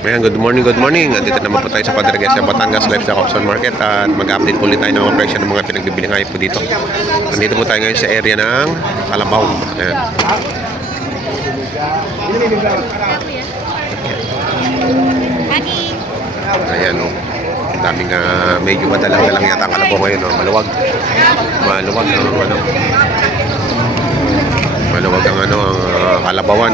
Ayan, good morning, good morning. Andito naman po tayo sa Padre Garcia, Batangas, live sa Copson Market at mag-update po ulit tayo ng mga presyo ng mga pinagbibili ngayon po dito. Andito po tayo ngayon sa area ng Kalabaw. Ayan. Ayan o. Daming medyo madalang-dalang yata ang Kalabaw ngayon. Maluwag. Maluwag ang maluwag ang ang Kalabawan.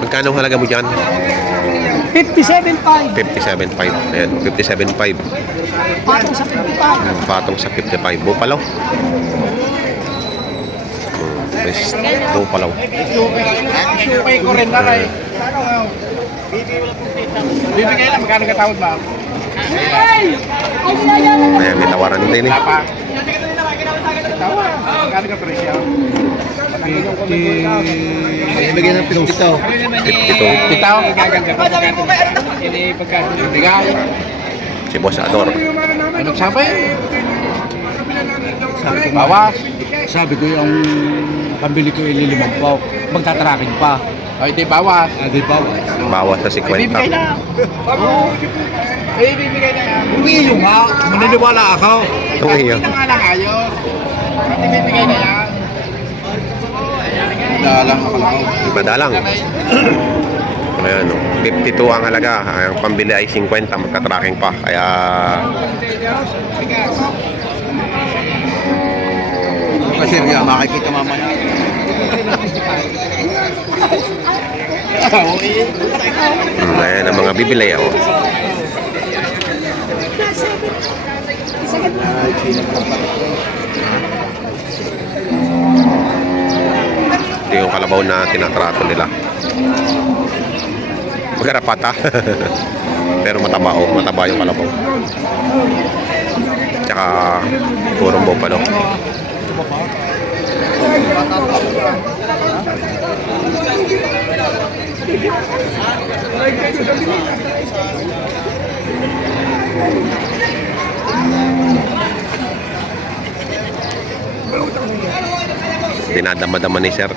Magkano halaga mo dyan? 57.5. 57.5. Ayan, 57.5. Patong sa 55. Patong sa 55. Bupalaw. Bupalaw. Sukay ko rin na rin. Bibigay lang, magkano katawad ba? Ayan, may tawaran din eh. Magkano ka presyo? Ibigay ng 52. 52. Itaw, gaganda ko. Ini pagkano bigay. Si Boss Ador. Anong sabi? Sabi ko bawas. Sabi ko yung pambili ko ililimang pa. Magtatracking pa. O, hindi bawas. Di ba? Bawas sa Bibigay 50. na. Bibigay na yan. Umiiyo nga. Maniniwala ako. Itong iyo. Hindi na nga lang ayaw. Pati bibigay na yan. Dalang ako lang. Madalang. Ayan, 52 ang halaga. Ang pambili ay 50. Magka-tracking pa. Kaya Kasi nga, makikita mamaya. ayan ang mga bibili. Oh. Ito yung Kalabaw na tinatrato nila. Magkarapata. Pero mataba oh. Mataba yung Kalabaw. Tsaka purong Bupalo. Dinadama-dama ni Sir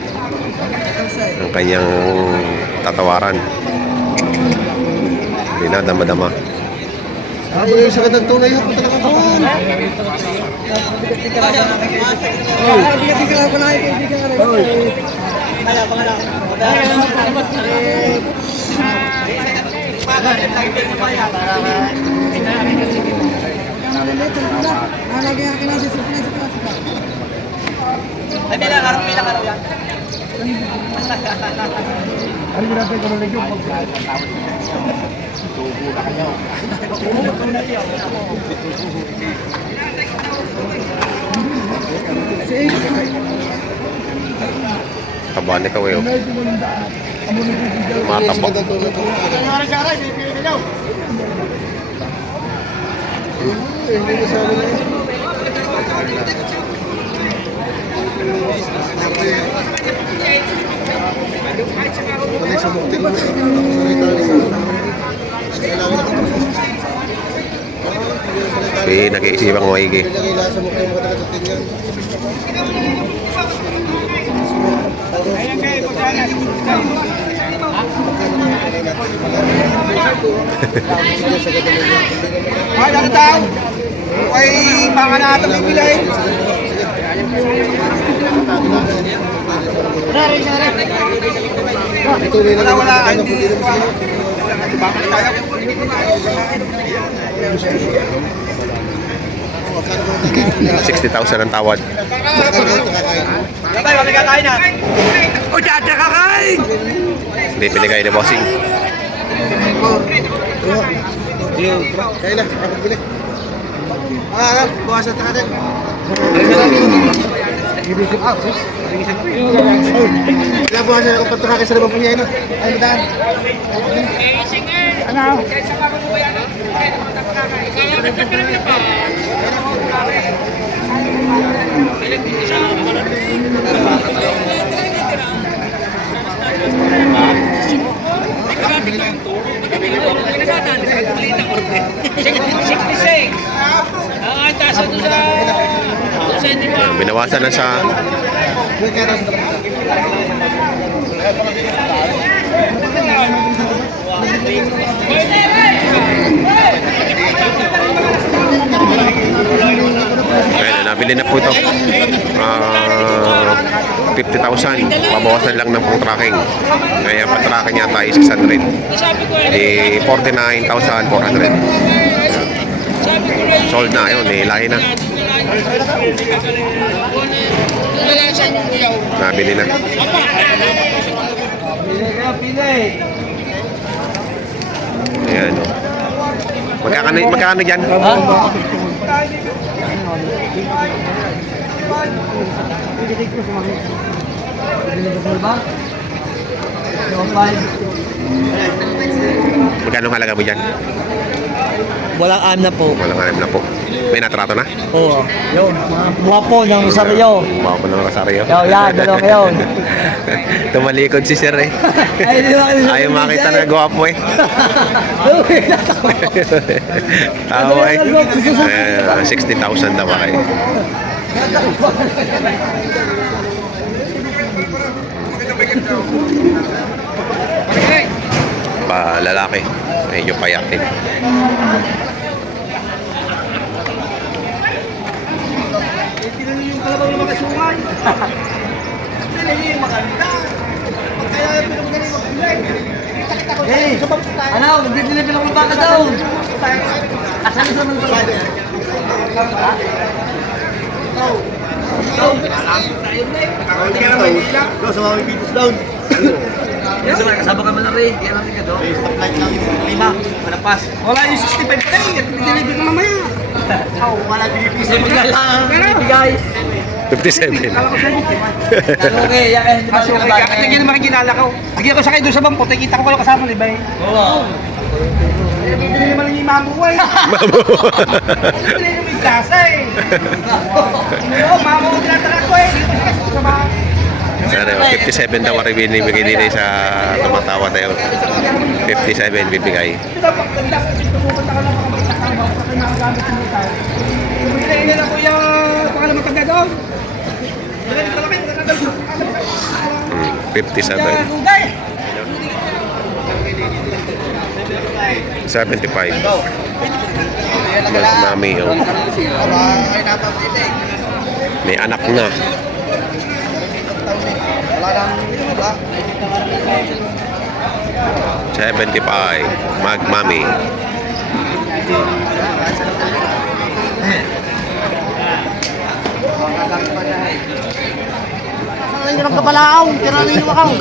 ang kanyang tatawaran. Dinadama-dama. Sabi ko yung sakit ng tunay yung punta ka doon. Taba nito eh. Mataba. Hindi ko sabi na yun. Balik sa mukti ko. Nag-iisipang maigi. Ilagay sa mukti mo katagatin yan. Ay, ano tao? Ay, baka na atang ibigay. Wala. Ay, hindi. Baka na tayo. 60,000 ang tawad. Tayo, kami kakain na. O, dada kakain! Hindi pinigay ni Bossing. Kaya na, ako bili. Bukas na tayo. Kaya bukas na akong patuhakin sa labang punya. Ay, madaan. Ano? Ang taas ito sa Ayan, binawasan na sa Ayan, nabili na po ito. 50,000. Babawasan lang ng pang tracking. Kaya pa-tracking yata ay 600. Di 49,400. Sold na yun, lahi na. Nabili na. Ayan o. Magkano dyan? Magkano halaga mo dyan? Walang anim na po. Walang alam na po. May natrato na? Oo. Yun. Mga po ng Saryo. Bawa ko ng Rosario. Yo, yan. Dalawang yun. Tumalikod si sir eh. Ay, di ba kayo Ayaw makita na gwapo eh. Tawa eh. 60,000 daw kayo. Pa lalaki. Medyo payak eh. Yung kalabaw na magkasungay. Pinili yung maganda. Kaya pinagaling mag-bilay. Kita-kita ko tayo. Ano? Magdidilipin ako ng baka daw. Asan sa mga baka? Hindi ka na Maynila. Sa mga bibitos down. Yan sa mga kasama ka man na rin. Yan natin ka doon. Stoplight lang yung 5. Malapas. Wala yung 65 tayo. Pinili ko mamaya. Wala binibigay. Kasi maglalang bibigay. 57. Okay, yan eh. Masuk kay kaya tingin naman kinala ko. Lagi ako sakay doon sa bangko, kita ko kayo kasama ni Bay. Oo. Hindi naman yung mamu ay. Hindi naman yung klasa eh. Oo, mamu ang tinatara ko eh. Dito sa bahay. Sana 57 daw ang binibigay din sa tumatawa na yun. 57 bibigay. Ito pa, ganda. Pupunta ka lang makabagsak ka. Baka ka nakagamit yung tayo. Bumili nila ko yung pangalan matanda doon. Dito lang kayo. 57. Gugay. 75. Mas mami oh. May anak na. Wala nang wala. 75. Magmami. Hindi naman kapalaong, pero ano yung wakaw?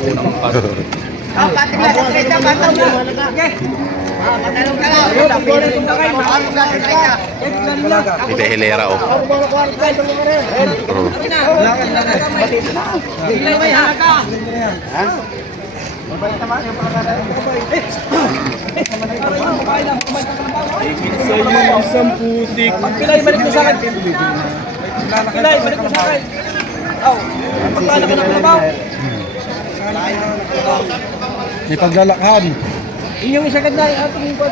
Pati na sa treta, patang mo. Patalong ka lang. Ito hilera oh. Isang putik. Pilay, balik mo sa akin. Pilay, balik mo sa akin. Aw, pagkala ka ng kalabaw. May paglalakhan. Yun yung isa ganda yung ating ikot.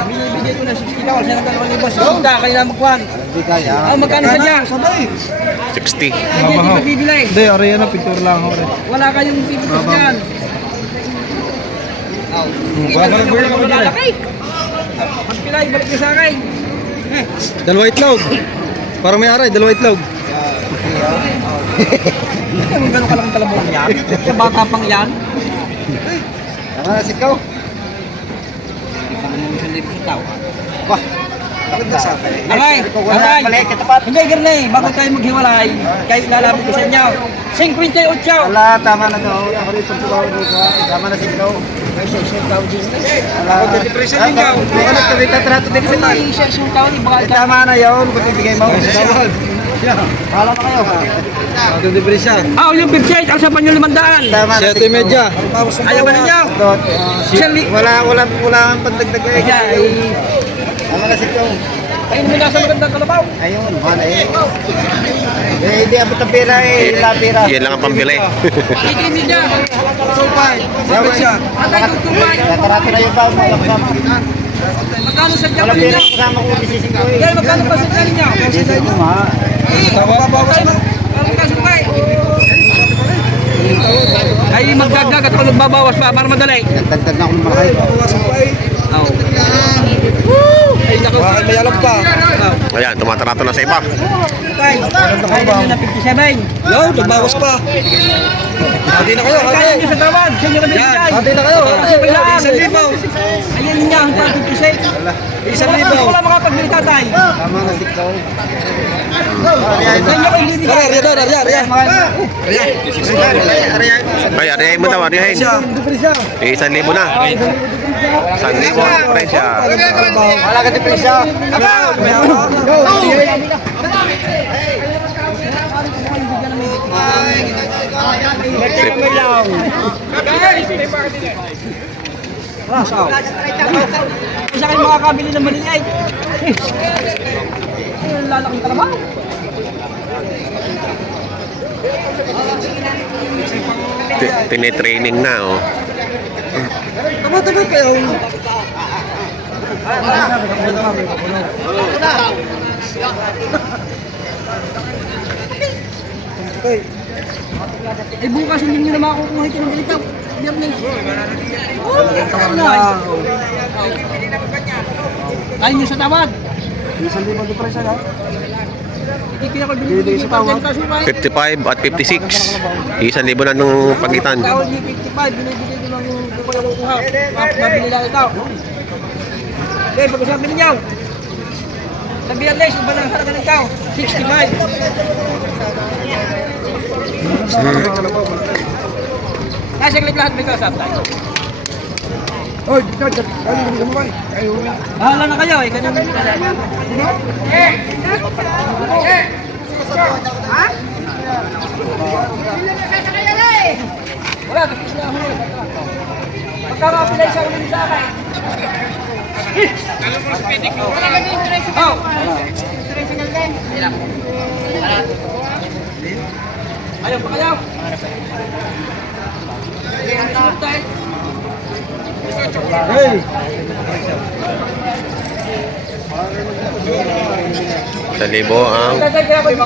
Binibigay ko na 60 ka, kasi nagdalawang libo. 60 kayo na magkuhan. Hindi kaya. Magkano sa dyan? 60. Hindi ko pagbibigay. Hindi, ori yan ang picture lang ako rin. Wala kayong pipitos dyan. Bagal ko lang ako dyan. Magpilay, balik nyo sa akin. Dalawa itlog. Para may aray, dalawa itlog. Kung gano'n ka lang talabong yan. Sa bata pang yan. Tama na sikaw. Wah, bakit ba sa akin? Aray! Aray! Mali, katapat. Hindi, Garnay. Bago tayo maghiwalay, kayo lalapit ko sa inyo. 58. Wala, tama na daw. Ako rin pagkubaw dito. Tama na sikaw. Ay, siya daw din. Ako depression din daw. Bukan na tuloy tatrato din sila. Ay, siya daw. Tama na yun. Ba't ibigay mo? Hala pa kayo. Ito depresya. Yung 58, ang sapan nyo 500. Tama na 7 medya. Ayaw ba ninyo? Wala ang pandagdag eh. Tama na sikaw. Ay, hindi nasa magandang kalabaw. Ayun, wala eh. Hindi abot ang pera eh. Wala pera. Yan lang ang pambili. Ikinig niya. Tama siya. Atay, tutupay. Tatrato na yung bago mo. Magkano sa niya ko ninyo. Kaya magkano pa sa ninyo? Kasi sa inyo. Babawas na. Babawas na kayo. Ay magdagdag at kung magbabawas pa para madali. Nagdagdag na ako ng mga Babawasan pa eh. Oo. Ay naku. Bakit may alam pa? Ayan, tumatarato na sa iba. Ay, na 57. Yo, nagbawas pa. Hati na kayo, hati. Kaya nyo sa tawad, sa inyo ka binigay. Hati na kayo, hati. Isang libaw. Ayan niya ang 56. Isang libaw. Wala makapagbili tatay. Tama na sikaw. Sa inyo kayo binigay. Ay, ariyahin mo daw, ariyahin. 1,000 na. 1,000 ang presya. Wala ka depresya. Isa kayo makakabili ng malingay. Lalaking kalabaw. Tinitraining na, oh. Tama kayo. Eh bukas hindi nyo na makakukuha ito ng ganito. Ay nyo sa tawad. Isang libo depresya na. Hindi ko binibigay sa tawad. 55 at 56. 1,000 na nung pagitan. Tawad ni 55, binibigay ko lang yung ko yung kukuha. Mabili lang ikaw. Okay, pag-usabi ninyo. Sabihan na, iba lang halaga ng ikaw. 65. Nasaglit lahat may kasap tayo. Oy, dito. Ano mo ba? Ayo na. Bahala na kayo, eh. Ganun. Wala, tapos na ako. Pagkakapilay siya ulit sa akin. Alam mo, speedy ko. Wala kami interest. Oh. Ayaw pa kayo. Hey. 1,000 ang Tatay, kaya ko yung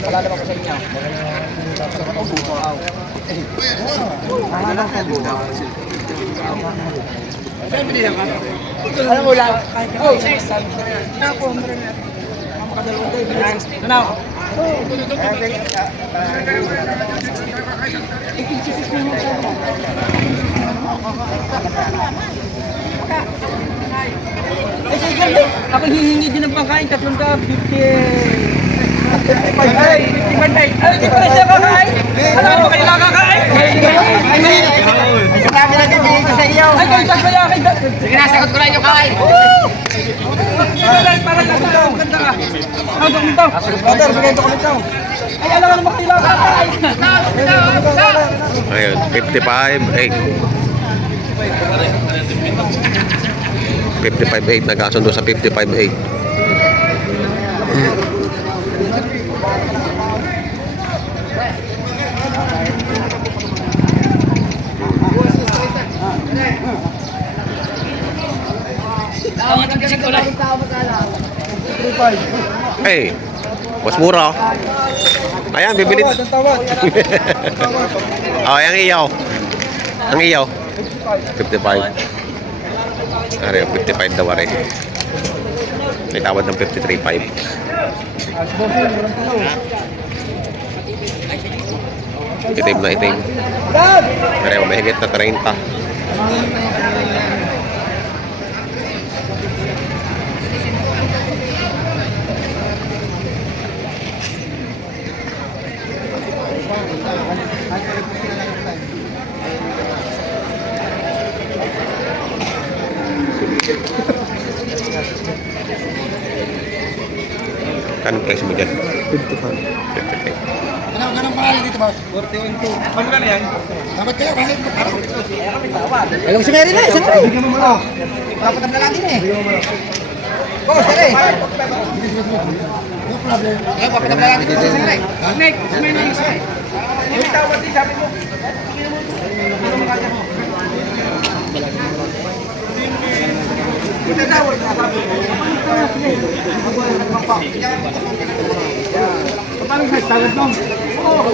wala naman ko sa inyo. Alam mo lang. Oh, ako. Makadalawang tayo. Ano? Ay, sige. Ako hihingi din ng pangkain. 3 ka, 50. 55 ay, 55 ay. Ay, di pa rin siya kakain. Alam mo kayo nakakain? Ay, sa kami lang bibigay ko sa iyo. Ay, kung saan kaya kayo? Sige na, sagot ko lang yung kain. Parang ganda ka. Ang ganda. Brother, bigay ko ulit daw. Ay, alam mo naman kayo nakakain. ayun, 55.8. 55.8 nagkasundo sa 55.8. Hey, mas mura. Oh. Ayan, bibili. Oh, ang iyaw. Ang iyaw. 55. Are, 55 daw are. May tawad ng 53.5. Itim na itim. Are, mahigit na 30. Kanong price mo dyan? 55. Ganang pangalan dito, boss? 41 to. Ano na yan? Dapat kayo kasi Alam si Mary na, isa na. Wala pa tabla din eh. Boss, dali. no problem. Wala pa tabla din dito sa Mary. Next, may na isa. May tawad din, sabi mo. Ano mo kaya mo? May tawad ka, sabi mo. Paano sa tawad mo? Oo.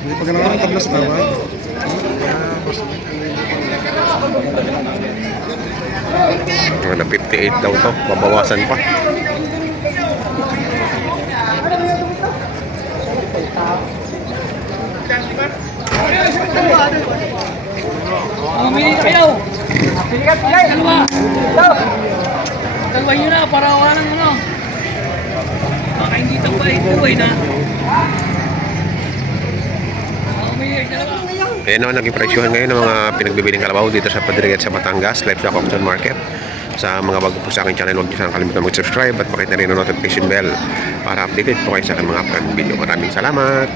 Hindi pa ganawa ng tablas na ba? Mga 58 daw to, babawasan pa. Mamili kayo. Dalawa. Dalawa yun na, para wala nang ano. Baka hindi tambay, buhay na. Mamili dalawa. Ayan naman naging presyohan ngayon ng mga pinagbibiling kalabaw dito sa Padre at sa Batangas, Livestock Auction Market. Sa mga bago po sa aking channel, huwag niyo sana kalimutan mag-subscribe at pakita rin ang notification bell para updated po kayo sa aking mga upcoming video. Maraming salamat!